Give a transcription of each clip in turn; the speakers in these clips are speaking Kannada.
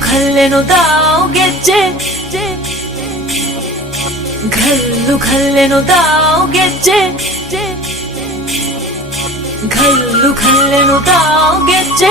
갈래로 나오겠지 갈로 갈래로 나오겠지 갈로 갈래로 나오겠지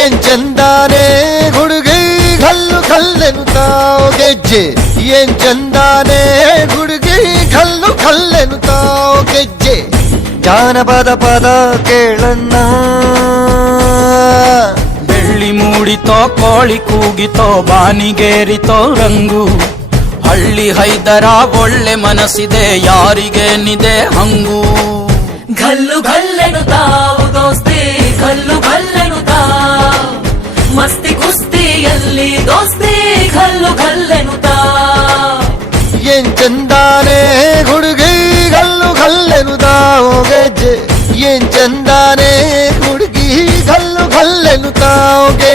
ஏன் சந்தானே குடுகு கல்லு கல்லனு தாவகெஜ்ஜி ஏன் சந்தானே குடுகு கல்லு கல்லனு ಜಾನಪದ ಪದ ಕೇಳಣ್ಣ. ಬೆಳ್ಳಿ ಮೂಡಿತೋ ಕೋಳಿ ಕೂಗಿತೋ ಬಾನಿಗೇರಿತೋ ರಂಗು. ಹಳ್ಳಿ ಹೈದರ ಒಳ್ಳೆ ಮನಸ್ಸಿದೆ ಯಾರಿಗೇನಿದೆ ಹಂಗು. ಗಲ್ಲು ಗಲ್ಲೆನು ತಾವು ದೋಸ್ತಿ ಗಲ್ಲು ಗಲ್ಲೆನು ಮಸ್ತಿ ಮಸ್ತಿ ಕುಸ್ತಿಯಲ್ಲಿ ದೋಸ್ತಿ ಗಲ್ಲು ಗಲ್ಲೆನು ತಾ ಏನ್ ಚಂದಾನೆ ಹುಡುಗಿ తావుగే ఏం చందానే కుడికి గల్లు గల్లెను తావుగే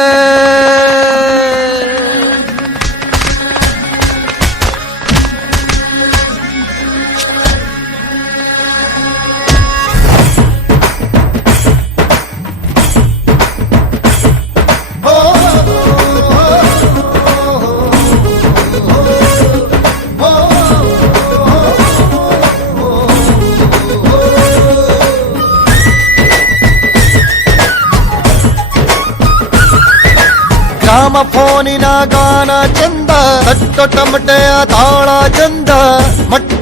ಗ್ರಾಮ ಫೋನಿನ ಗಾನ ಚಂದ ತಟ್ಟೊ ಟಮಟೆಯ ತಾಳ ಚಂದ ಮಟ್ಕಾನ